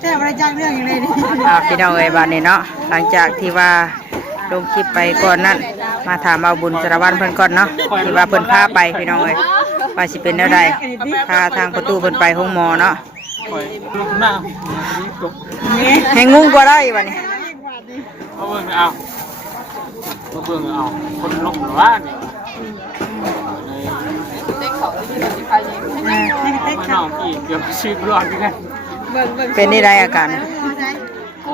เจ้าอะไรจ้างเรื่องอย่างไรนี่พี่น้องเอ้ยบ้านนี้เนาะหลังจากที่ว่าลงคลิปไปก่อนนั้นมาถามเอาบุญสารวัตรเพิ่นก่อนเนาะที่ว่าเพิ่นพาไปพี่น้องเอ้ยว่าสิเป็นแนวใดพาทางประตูเพิ่นไปห้องหมอเนาะให้งุ้งกว่าได้บัดนี้เอาเบิ่งเอาคนลงหรือว่าเนี่ยเด็กเขาที่เป็นใครยังไม่น้องอีกเดี๋ยวชื่อร้อนพี่กันเป็นนี่ได้อาการห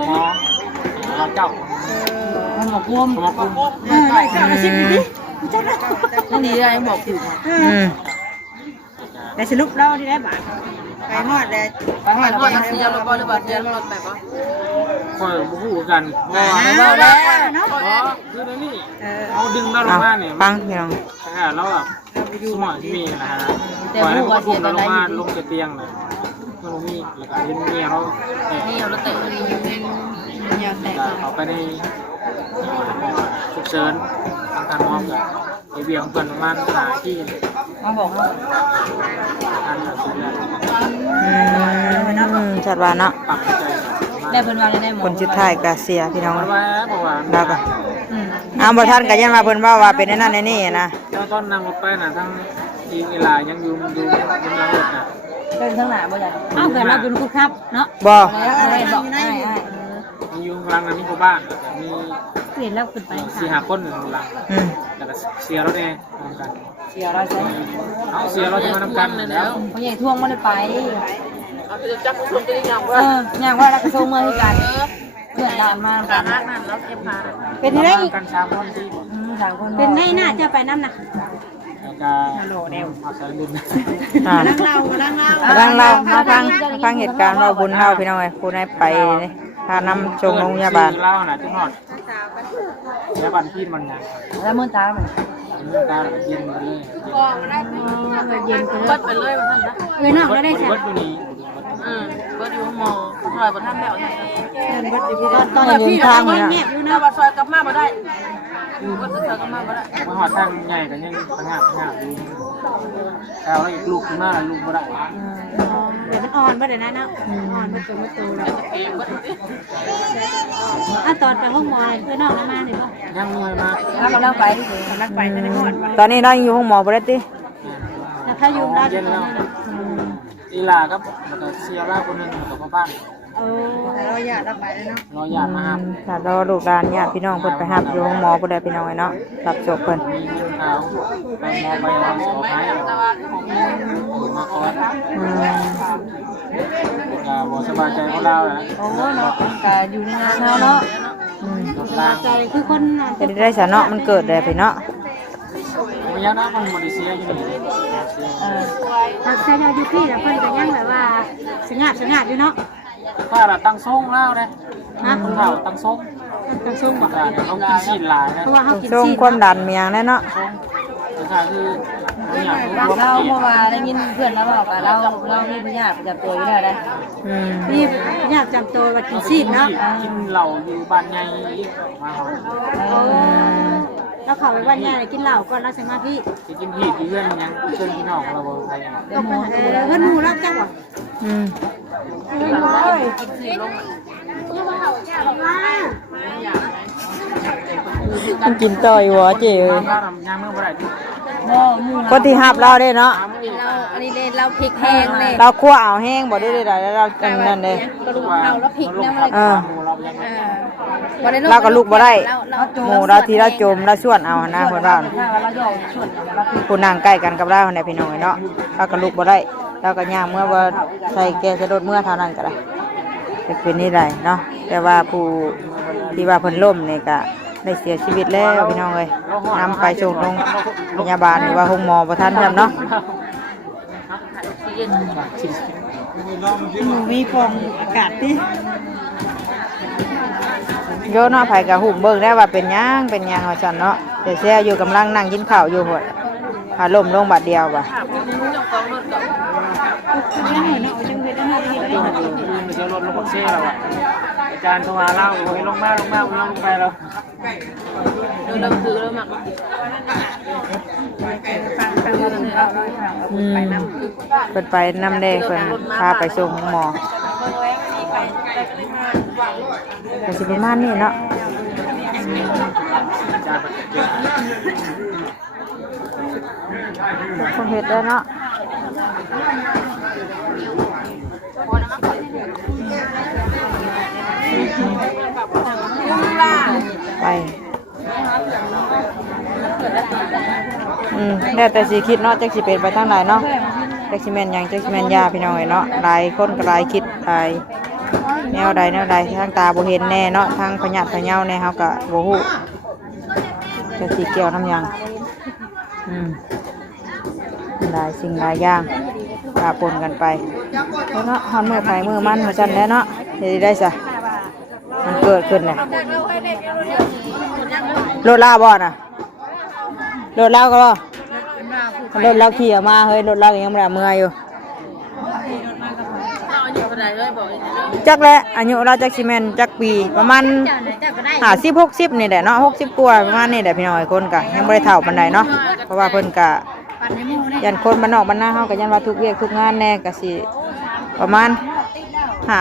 มอเจ้าหมอพุ่มเจ้าชิมดินี่ดีได้บอกถูกได้สรุปเล่าที่ได้บาทไปหมดเลยไปหมดแล้วเสียรถบอลหรือบัตรเสียรถไปปะคอยบู๊กันเราแล้วเนาะคือนี่เอาดึงเราลงมาเนี่ยฟังพี่น้องแล้วแบบสมองที่มีนะฮะปล่อยให้เขาพุ่งเราลงมาลงจะเตียงเลยก็ลงมีแล้วก็ยืนเมียเราเตะเขาไปได้ฉุกเฉินทางการมองกับไอเบียงเปิดมันหาที่มาบอกว่าชัดว่าเนาะได้เพิ่นว่าได้หมดคนชุดไทยก็เสียพี่น้องแล้วก็บ่ทันก็ยังมาเพิ่นว่าเป็นนั่นนี่นะแล้วตอนนั่งรถไปน่ะทั้งทีเวลายังอยู่ยังนั่งรถน่ะเป็นทั้งหลายบ่ใหญ่อ้าวเกิดเราเป็นคุณครับเนาะบ่อะไรบอกให้อยู่หลังนั้นมีบ้านมีเห็นแล้วขึ้นไป4-5 คนหนึ่งหลังแต่ก็เสียแล้วเนี่ยเสียเราใช่เอาเสียเราจะมานำกันแล้วพ่อใหญ่ท่วงไม่ได้ไปจักรชมจะได้ยังว่าอย่างว่าเรากระทรวงเมื่อกันเพื่อนด่านมาการนั่นแล้วเก็บพาเป็นไงกัน3 คนที่3 คนเป็นไงน่าจะไปน้ำหนักฮัลโหลเดวมาใส่ดินนั่งเล่าฟังเหตุการณ์ว่าบุญเล่าพี่น้องไอ้ผู้ได้ไปพานำชมโรงพยาบาลเล่าน่ะทุกหอดแล้วบันที่มันไงแล้วมือตาตาเย็นเลยเย็นไปเลยมาท่านนะเงินนอกแล้วได้ใช่เบิร์ดอยู่นี่เบิร์ดอยู่มอซอยบนท่านแม่ตอนยืนทางเนี่ยอยู่นะซอยกลับมาบ่ได้ก็จะซอยกลับมาบ่ได้มาหอดทางใหญ่กันยังพังงาอยู่แล้วอีกลูกขึ้นมาลูกบ่ได้เดี๋ยวมันอ่อนบ่ได้นะเนาะอ่อนมันตัวแล้วตอนไปห้องหมอเพื่อนนอกมาเนี่ยป่ะยังมวยมาแล้วก็เล่าไปจะได้หอดตอนนี้เราอยู่ห้องหมอบ่ได้ติแต่ถ้าอยู่ได้เย็นแล้วอีลาครับเสียร่าคนนึงกับพ่อบ้านแต่เราอยากเราไปแล้วเนาะเราอยากมาครับถ้าเราลูกหลานญาติพี่น้องเพิ่นไปหับอยู่ห้องหมอบ่ได้พี่น้องเนาะรับจบเพิ่นมีเงินขาวไปหมอไปเอาสอบให้มาคอนบ่สบายใจของเรานะเนาะแต่อยู่ในงานเราเนาะสบายใจคือคนจะได้สะเนาะมันเกิดได้พี่เนาะระยะนั้นมันบริเซียอยู่นี่ถ้าใช้อยู่ที่แล้วเพิ่นก็ยังแบบว่าสงัดอยู่เนาะป้าละตั้งทรงแล้วเลยคุณข่าวตั้งทรงแบบต้องกินซีนหลายนะเพราะว่าเขากินซีนความดันเมียงแน่เนาะคือเราเมื่อวานได้ยินเพื่อนเราบอกว่าเรามีพยาธิประจำตัวอยู่ได้นี่พยาธิประจำตัวว่ากินซีนเนาะกินเหล้าอยู่บ้านใหญ่มาเราเข้าไปบ้านใหญ่กินเหล้าก่อนเราสมาธิกินพี่เพื่อนยังเพื่อนพี่น้องเราใครเพื่อนมูรับจังหวะมันกินต่อยหัวเจ๋อคนที่หับเราได้เนาะอันนี้เราพริกแห้งเลยเราคั่วเอาแห้งบ่ได้เลยแล้วเราอันนั้นเลยกระดูกเผาแล้วพริกเนี่ยมันเราก็ลูกบ่ได้หมูเราทีเราจมเราชวนเอานะคนเราผู้นั่งใกล้กันกับเราเนี่ยพี่น้องเนาะเราก็ลูกบ่ได้เราก็ย่างเมื่อว่าใส่แกจะโดดเมื่อเท่านั้นก็ได้เป็นนี่ได้เนาะแต่ว่าผู้ที่ว่าเพิ่นล้มนี่ก็ได้เสียชีวิตแล้วพี่น้องเลยนำไปส่งโรงพยาบาลหรือว่าห้องหมอประทันครับเนาะมีฟองอากาศดิโยนเอาไผ่กับหุ่มเบิ่งได้ว่าเป็นย่างว่าจันเนาะแต่แช่อยู่กำลังนั่งกินข้าวอยู่หัวพาล้มลงบาดเดียวว่ะจะลดลงเช่เราอ่ะอาจารย์โทรมาเล่าลงมาลงไปเราดูเราคือเราหมัก เพิ่นไปนำแดงเพิ่นพาไปส่งหมอก็สิประมาณนี้เนาะคงเฮ็ดได้เนาะไปแล้วแต่สิคิดเนาะจักสิเป็นไปทางไหนเนาะจักสิแม่นหยังจักสิแม่นยาพี่น้องเอ้ยเนาะหลายคนก็หลายคิดหลายแนวใดทางตาบ่เห็นแน่เนาะทางพยัดพะเยาแน่เฮาก็บ่ฮู้จักสิเกี่ยวน้ำหยังหลายสิ่งหลายอย่างปะปนกันไปเนาะฮอนมือไผมือมันว่าซั่นแหละเนาะเฮ็ดได้ซะมันเกิดขึ้นแหละรถลาบ่น่ะรถลาก็บ่รถเราขี่ออกมาเฮ้ยรถเรายังบ่ได้เมื่อยอยู่จักแหละอายุเราจักสิแม่นจักปีประมาณ50 60นี่แหละเนาะ60กว่าประมาณนี้แหละพี่น้อยคนก็ยังบ่ได้เฒ่าปานใดเนาะเพราะว่าเพิ่นก็ยันคนบ้านนอกบ้านนาเฮาก็ยันว่าทุกเวียกทุกงานแน่ก็สิประมาณ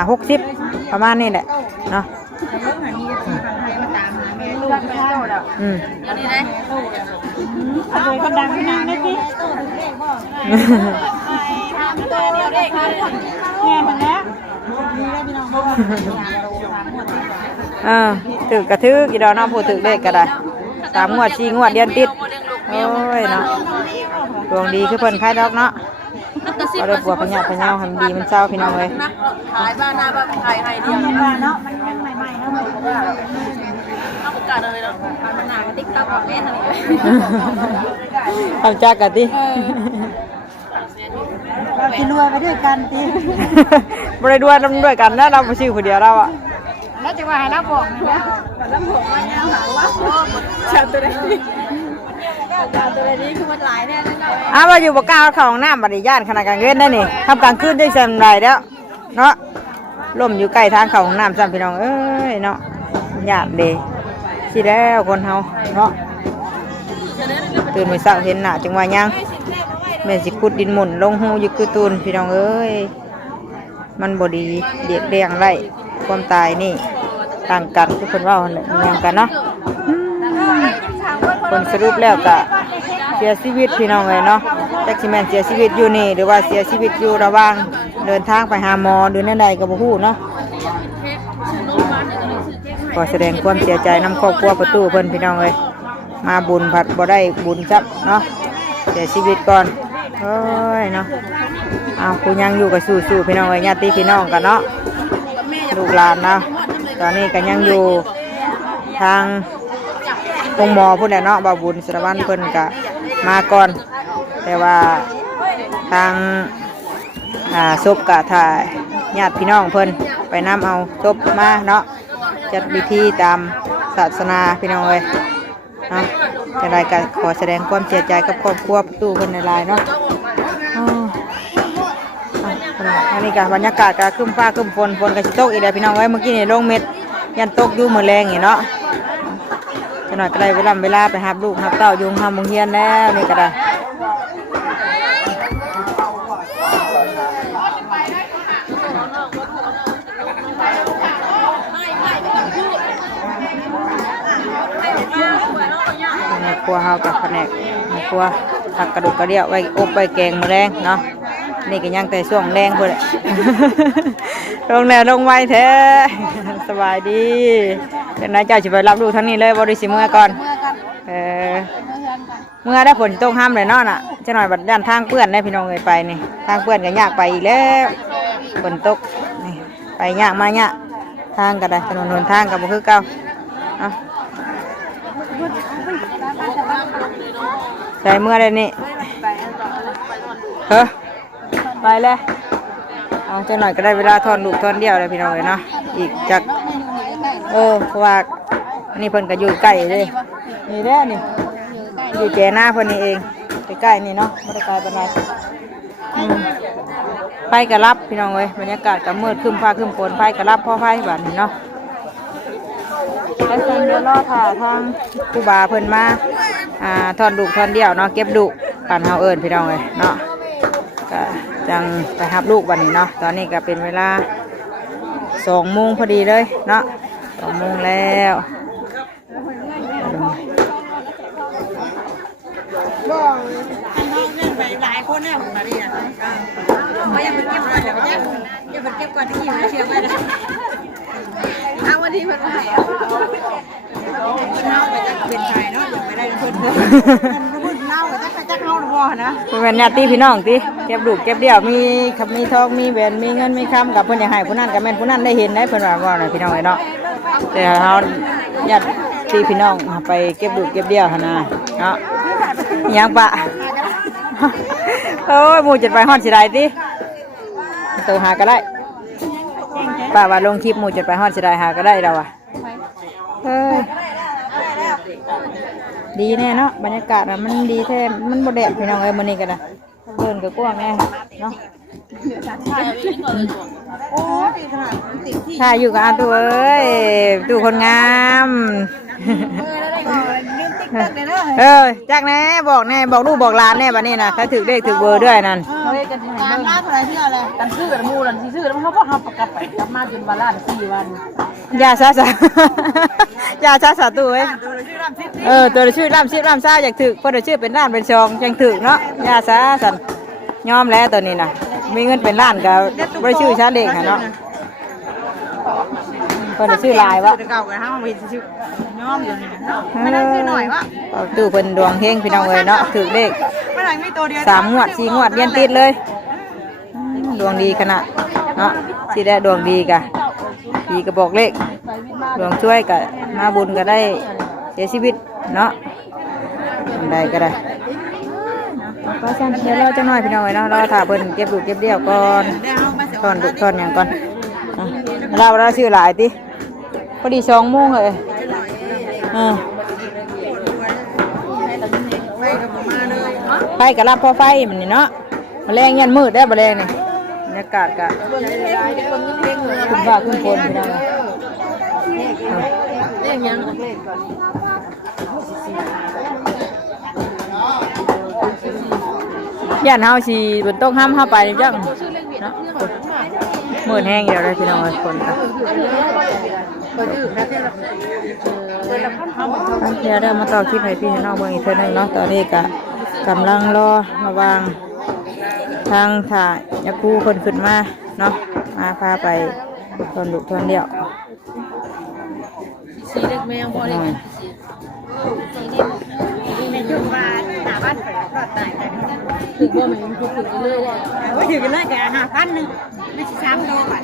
50 ประมาณนี้แหละเนาะก็ดังนานได้สิถึกกระทึกอีดอกน้องผู้ถึกเลขก็ได้3 งวด 4 งวดเดือนติดโอ้ยเนาะดวงดีคือเพิ่นขายดอกเนาะก็ได้ปวดพญาพญาให้มันดีมันเศร้าพี่น้องเลยขายบ้านหน้าบ้านขายให้เดียวเนาะมันยังใหม่ๆเนาะเอาประกาศเลยเนาะมันหนามันติ๊กต๊อกของแม่ทั้งทำจากกันดิกินรวยไปด้วยกันดิบริด้วยด้วยกันนะเราไม่ชื่อคนเดียวเราอ่ะแล้วจะว่าให้รับบอกนะรับบอกว่าเนี่ยหาว่าชาวตัวไหนนี่คือมันหลายแน่เลยว่าอยู่บกก้าวเขาห้องน้ำบัดย่านขนาดกลางเว้นได้นี่ทำกลางคืนได้เสร็จไรแล้วเนาะล่มอยู่ใกล้ทางเขาห้องน้ำซ้ำพี่น้องเอ้ยเนาะยากดีสิแล้วคนเฮาเนาะตื่นไปเช้าเห็นหน้าจังว่ายังแม่สิขุดดินหมุนลงหูยึกคือตูนพี่น้องเอ้ยมันบดีเด็กเลี้ยงไรความตายนี่ต่างกันทุกคนว่าอย่างกันเนาะคนสรุปแล้วก็เสียชีวิตพี่น้องเลยเนาะจักสิแม่นเสียชีวิตอยู่นี่หรือว่าเสียชีวิตอยู่ระหว่างเดินทางไปหาหมอหรือนั่นใดก็บ่ฮู้เนาะขอแสดงความเสียใจนำครอบครัวประตูเพิ่นพี่น้องเลยมาบุญผัดบ่ได้บุญซับเนาะเสียชีวิตก่อนเฮ้ยเนาะเอาคุณยังอยู่กับสู้ๆพี่น้องเลยญาติพี่น้องกันเนาะลูกหลานนะตอนนี้ก็ยังอยู่ทางตรงหมอพุ่นแหละเนาะบ่าวบุญสารวัตรเพิ่นก็มาก่อนแต่ว่าทางศพกะถ่ายญาติพี่น้องเพิ่นไปนำเอาศพมาเนาะจัดพิธีตามศาสนาพี่น้องเลยเนาะจะได้ก็ขอแสดงความเสียใจกับครอบครัวประตูเพิ่นในลายเนาะอันนี้ก็บรรยากาศก็ขึ้นฟ้าขึ้นฝนก็สิตกอีกแล้วพี่น้องเอ้ยเมื่อกี้นี่ลงเม็ดยันตกอยู่มื้อแรงนี่เนาะจะหน่อยก็ได้เวลาไปหาลูกหาเต้ายุงหาโรงเรียนแล้วนี่ก็ได้ในครัวเฮากับแผนกในครัวผักกระดูกกระเดี่ยวไว้อบไว้แกงมื้อแรงเนาะนี่ก็ยังแต่ช่วงแรงพุ่นแหละลงแล้วลงไว้แท้สบายดีเป็นนายเจ้าสิไปรับลูกทั้งนี้เลยบ่ได้สิเมื่อก่อนเมื่อได้ฝนตกห้ามเลยเนาะน่ะจะหน่อยบัดด้านทางเปื้อนได้พี่น้องเอ้ยไปนี่ทางเปื้อนก็ยากไปอีกแล้วฝนตกนี่ไปยากมายากทางก็ได้ถนนหนทางก็บ่คือเก่าเนาะใส่เมื่อได้นี่เฮ้อไปเลยเอาจะหน่อยก็ได้เวลาทอนลูกทอนเดียวเลยพี่น้องเลยเนาะอีกจากเพราะว่านี่เพิ่นก็อยู่ใกล้เลยนี่แหละนี่อยู่แก่หน้าเพิ่นนี่เองใกล้ๆนี่เนาะไม่ได้ไกลปานใดไฟกระลับพี่น้องเลยบรรยากาศก็มืดครึ้มฟ้าครึ้มฝนไฟกระลับพ่อไฟแบบนี้เนาะแล้วเพิ่นเดินรอถ่าทางครูบาเพิ่นมาทอนลูกทอนเดียวเนาะเก็บดุ บ้านเฮาเอิ้นพี่น้องเลยเนาะก็จังไปรับลูกวันนี้เนาะตอนนี้ก็เป็นเวลา2 โมงพอดีเลยเนาะ2 โมงแล้วหลายคนเนี่ยมาดิเขายังเก็บก่อนเดี๋ยวเนี่ยยังเก็บก่อนที่อยู่ในเชียงใหม่นะเอาวันที่เพิ่นมาให้เอาเน่าไปจะเป็นชายเนาะไม่ได้เพิ่นเพิ่นเน่าจะจักเน่าหรือบ่นะเป็นญาติพี่น้องติเก็บลูกเก็บเดี่ยวมีขับมีทองมีแหวนมีเงินมีคำกับเพิ่นอยากให้ผู้นั้นกับแม่นผู้นั้นได้เห็นได้เพิ่นว่าน่ะพี่น้องเนาะแต่เฮาญาติพี่น้องไปเก็บลูกเก็บเดี่ยวหั่นน่ะเนาะยังปะโอ้ยหมูจัดไปฮอดสิได้ติตัวหาก็ได้ป้าว่าลงคลิปหมูจัดไปฮอดสิได้หาก็ได้แล้วอ่ะดีแน่เนาะบรรยากาศอ่ะมันดีแท้มันบ่แดดพี่น้องเอ้ยมื้อนี้ก็ได้เดินก็กว้างแน่เนาะถ้าอยู่กับอาตัวเอ้ยตู้คนงามจักแน่บอกแน่บอกลูกบอกหลานแน่บัดนี้นะถ้าถือเลขถือเบอร์ด้วยนั่นการล่าเท่าไรเที่ยวเลยกันซื้อกับมูลันที่ซื้อแล้วเขาก็ทำประกับไปกลับมาจนวันละ4 วันยาซาซายาซาซาตู้เอ้ยตัวชื่อร่ำซ่าอยากถือเพราะชื่อเป็นล้านเป็นชองยังถือเนาะยาซาสันยอมแล้วตัวนี้นะมีเงินเป็นล้านก็ไม่ได้ชื่อชาเด็กเนาะเพราะชื่อลายวะเก่ากันฮะมันเป็นชื่อยอมอยู่นี่นะไม่ได้ชื่อหน่อยวะตู้เป็นดวงเฮงพี่น้องเลยเนาะถือเลข3 งวด 4 งวดเรียนติดเลยดวงดีขนาดเนาะสิได้ดวงดีกะดีก็บอกเลขดวงช่วยกะมาบุญก็ได้เสียชีวิตเนาะได้ก็ได้ก็สั่นเดี๋ยวเราจะน้อยพี่น้องเลยเนาะเราถ่าเพิ่นเก็บลูกเก็บเดี่ยวก่อนถอนลูกถอนอย่างก่อนเราชื่อหลายติพอดี2 โมงเลยไปกับรับพอไฟมันนี่เนาะมาแรงยันมืดได้บ่แรงนี่บรรยากาศกะคุณว่าคุณคนพี่น้องเลขยังย่านเฮาสิบนโต๊ะห้ามเฮาไปจังเนาะมืดแห้งเดียวเลยพี่น้องคนค่ะเดี๋ยวเรามาต่อคลิปให้พี่น้องเบิ่งอีกเท่านึงเนาะตอนนี้ก็กำลังรอระวางทางถ่ายยาคูคนขึ้นมาเนาะมาพาไปตอนดุตอนเดียวสีเล็กแมวพอเล็กเป็นจุดมาหาบ้านปลอดตายกันถึงบ่แม่นถึงเรื่อยๆว่าถึงกันเลยแก5,000นึงไม่ใช่3 โลบาท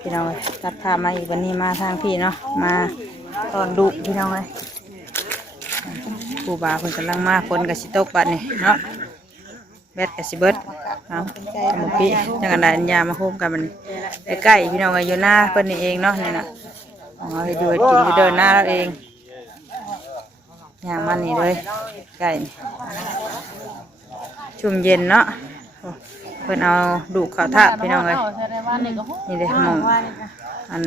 พี่น้องจัดพามาอีกวันนี้มาทางพี่เนาะมาตอนดุพี่น้องเลยผู้บ่าวคนกำลังมาคนกับสิตกบัดนี่เนาะแบดกับสิเบิร์ดเอาหมูพี่จังกันได้ยามาโฮมกันมันใกล้ๆพี่น้องอยู่หน้าเพิ่นนี่เองเนาะนี่นะเอาให้ดูกินอยู่เดินหน้าเราเองอย่างมันนี่เลยไก่ชุ่มเย็นเนาะเพิ่นเอาดูข้าวทาดพี่น้องเลยนี่เลยหมูอัน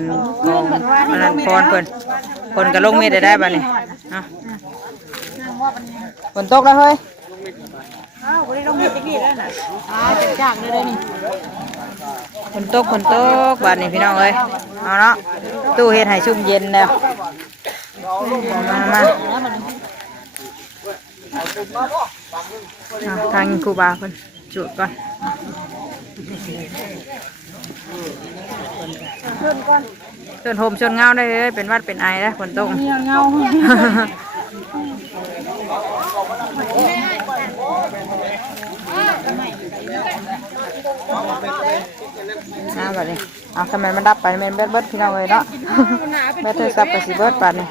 กองอันนั้นพรเพิ่นคนกระลงเม็ดได้บ้านี่เนาะฝนตกแล้วเฮ้ยฝนตกบ้านนี่พี่น้องเลยเอาเนาะตู้เฮ็ดให้ชุ่มเย็นแล้วมาทางครูบาเพิ่นจุดก่อนชนโฮมชนเงาได้เลยเป็นวัดเป็นไอแล้วฝนตกเงาแบบนี้เอาทำไมมันดับไปมันเบิดพี่น้องเลยเนาะแบตเตอร์ซับกับสีเบิดป่านนี้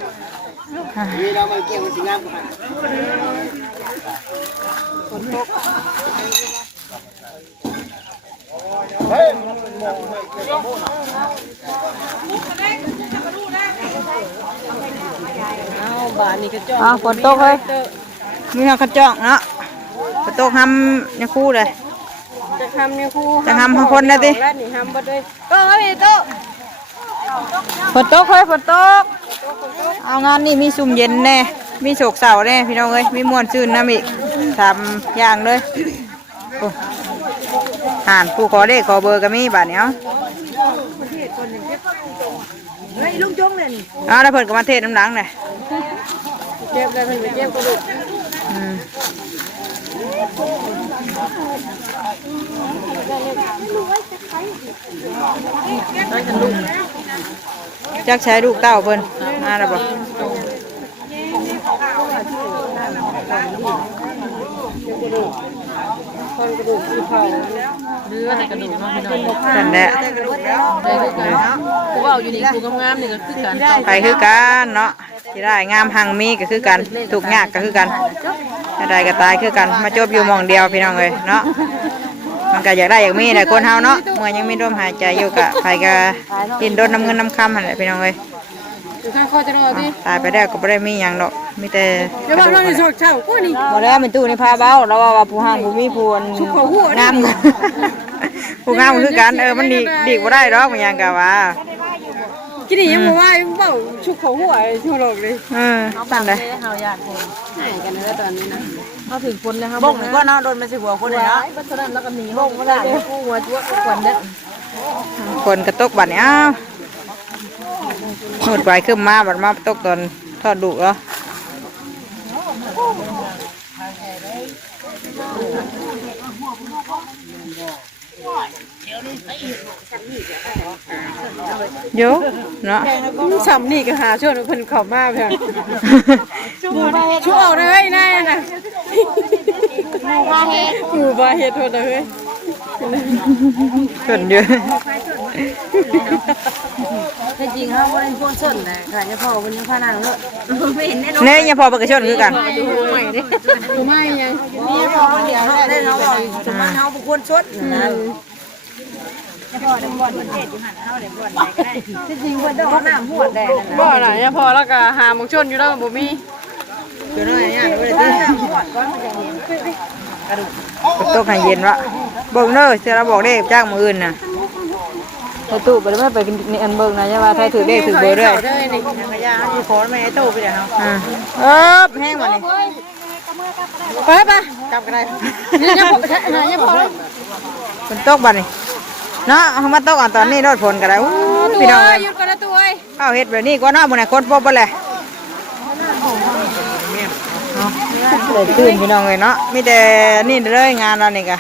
ฝนตกเลยมีทางกระจอกเนาะฝนตกทำเนี่ยคู่เลย จะทำเนี่ยครู จะทำคนนะติ แล้วนี่ทำบ่ด้วยก็ไม่มีโต๊ะ ฝนตกเฮ้ยฝนตกเอางานนี่มีซุ่มเย็นแน่มีโศกเสาแน่พี่น้องเอ้ยมีม่วนชื่นน้ำอีก3อย่างเลยโอ้ห่านผู้ขอเลขขอเบอร์ก็มีบาทเนี้ย เฮ้ยลุงจงเลยนี่ แล้วเพิ่นก็มาเทศน้ำดังเลย เจ็บเลยเพิ่นไปเจ็บกระดูก จักใช้ลูกเต้าเพิ่นมาแล้วบ่ คนกระดูกที่เผาเลือดแต่กระดูกเนาะพี่น้อง นั่นแหละ ได้คือกันเนาะกูว่าอยู่นี่กูงามๆนี่ก็คือกัน ไปคือกันเนาะที่ได้งามหังมีก็คือกันทุกข์ยากก็คือกันถ้าได้ก็ตายคือกันมาจบอยู่หม่องเดียวพี่น้องเอ้ยเนาะมันก็อยากได้อยากมีแหละคนเฮาเนาะเมื่อยังมีลมหายใจอยู่กะไผก็ดินรนน้ำเงินน้ำคำหั่นแหละพี่น้องเอ้ย อยู่ข้างคอจะรอดิ ตายไปแล้วก็บ่ได้มีหยังดอกมีแต่ เดี๋ยวว่าเราจะโชคเช่ากูนี่ บ่แล้วเป็นตู้ในพาเบ้าเราว่าผู้ห่างผู้มีผู้อันงามผู้งามคือกันมันดีบ่ได้ดอกมันหยังกะว่า กินนี่ยังบ่ว่ายังเบ้าชุกเขาหัวทั่วโลกเลย สั่นเลย เฮาญาติคนหายกันแล้วตอนนี้นะมาถึงคนแล้วครับ บ่งนี่ก็เนาะโดนมันสิหัวคนเลยเนาะ บัดนั้นแล้วก็หนีห้องบ่ได้กูหัวจั่วกวนเด้อ คนกระตกบัดนี้อ้าวหดไปขึ้นมาบัดมาตกตอนทอดดุเหรอโยเนาะ ซ้ำนี่ก็หาช่วงเพิ่นเข้ามาเพิ่นช่วเอาเลยนายน่ะอยู่บ่เฮ็ดโทษเด้อเฮ้ย ส่วนเยอะ จริงๆเฮาบ่ได้พูดส้นนะค่ะเฉพาะวันนี้พานังเนาะไม่เห็นแน่นอน เนี่ยยังพอประกาศชนคือกัน ดูใหม่ดิดูใหม่ยังนี่พอเดี๋ยวได้เนาะบอกสมมุติเฮาบ่ควรชดนะจริงๆเพิ่นต้องน้ำหวดแดงบ่ล่ะเนี่ยพอแล้วก็หาหมองชนอยู่แล้วบ่มี อยู่น้อยเนี่ยไม่ได้ตีกระตกให้เย็นวะบอกเนอะเสียเราบอกได้จ้างมืออื่นน่ะไอ้ตู้ไปไม่ไปกินอันเบิ่งนะใช่ป่ะไทยถือเลขถือเบอร์ด้วยขยะอยู่ขอไม่ไอ้ตู้ไปเดี๋ยวแห้งมานี่ไปกลับกันได้ยังพอฝนตกบ้านี่เนาะเขามาตกตอนนี้รถฝนกันแล้วพี่น้องหยุดกันนะตัวข้าวเฮ็ดแบบนี้ก็น่าบุญไหนคนพบไปเลยเลยตื่นพี่น้องเลยเนาะมีแต่นี่เลยงานเรานี่กะ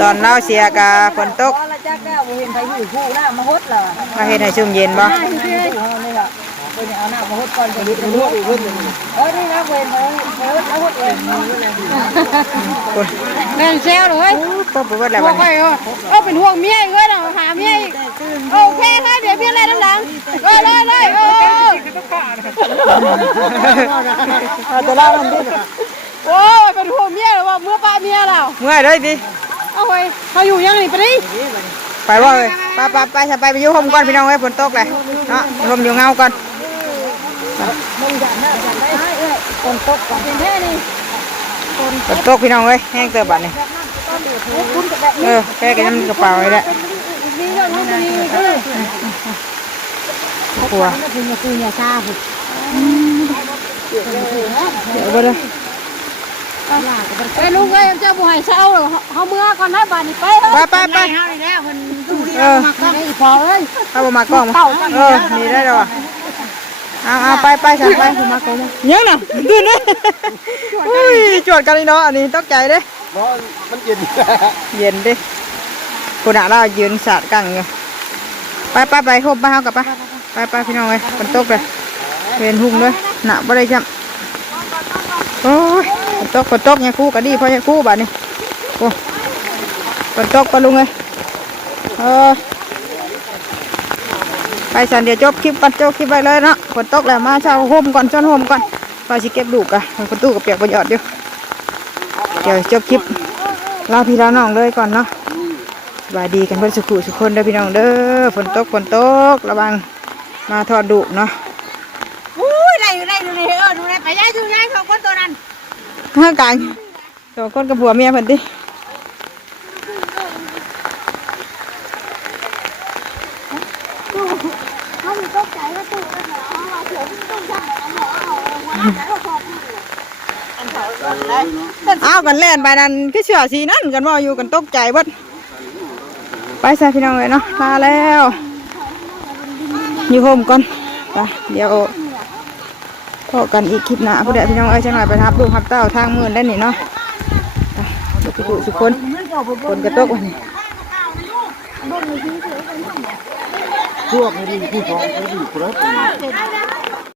ตอนเราเสียกะฝนตกมาเฮ็ดให้ชุ่มเย็นบ่แม่นเซลเลย ตบไปว่าอะไรบ้าง เป็นห่วงเมียอีกเว้ยน่ะหาเมียอีกโอเคค่ะเดี๋ยวเมียไล่น้ำหลังเลยแต่เรามันดิ โอ้ยเป็นห่วงเมียหรือว่าเมื่อป้าเมียเรา เมื่อยเลยดิ เอาไว้เขาอยู่ยังนี่ไปดิ ไปว่าเลยไปจะไปอยู่ห่มก่อนพี่น้องเอ้ยฝนตกเลยเนาะห่มอยู่เงาก่อนฝนตกพี่น้องเอ้ยแห้งเติบบัดนี่แค่กันน้ำกระเป๋าเลยแหละกลัวเดี๋ยวไปเลย ไปลุงเอ้ยเจ้าบุหายเช้าเขาเมื่อก่อนนะบ้านนี่ไปพอเลย ถ้าบ่มากล้องนี่ได้แล้วอ่ะเอาไปสั่งไปผมมาก่อนยังน่ะตื่นเลยอุ้ยจวดกันเลยเนาะอันนี้ตกใจเด้มันเย็น เย็นดิคุณอาเรายืนสาดกังอยู่ไปโฮมบ้าเฮากับไปพี่น้องเลยฝนตกเลยเป็นหุ่งเลยหนาบ่ได้จ้ำโอ้ยฝนตกยังคู่กันดิเพราะยังคู่บ้านนี่โอ้ฝนตกปะลุงเลยไปสันเดี๋ยวจบคลิปก่อนจบคลิปไปเลยเนาะฝนตกแล้วมาเช้าโฮมก่อนจนโฮมก่อนไปสิเก็บลูกอะประตูกับเปียกประหยอดอยู่เดี๋ยวจบคลิปลาพี่ลาน้องเลยก่อนเนาะสบายดีกันเพื่อนสุขุสุขคนเด้อพี่น้องเด้อฝนตกระวังมาทอดดุเนาะได้ดูได้ไปย้ายดูย้ายของคนตัวนั้น ห้างกลางตัวคนกับผัวเมียเพิ่นดิ อ้าวกันแล่นไปนั่นคือเสือสีนั่นกันว่าอยู่กันตกใจเบิดไปใส่พี่น้องเลยเนาะลาแล้วอยู่โฮมก่อนไปเดี๋ยวพอกันอีกคลิปหน้าผู้ใดพี่น้องเอ้ยจังหน่อยไปทับลูกทับเต้าทางมือได้นี่เนาะทุกคนคนกระตกวันนี้ พวกนี้ดีผู้ชองไม่ดีครับ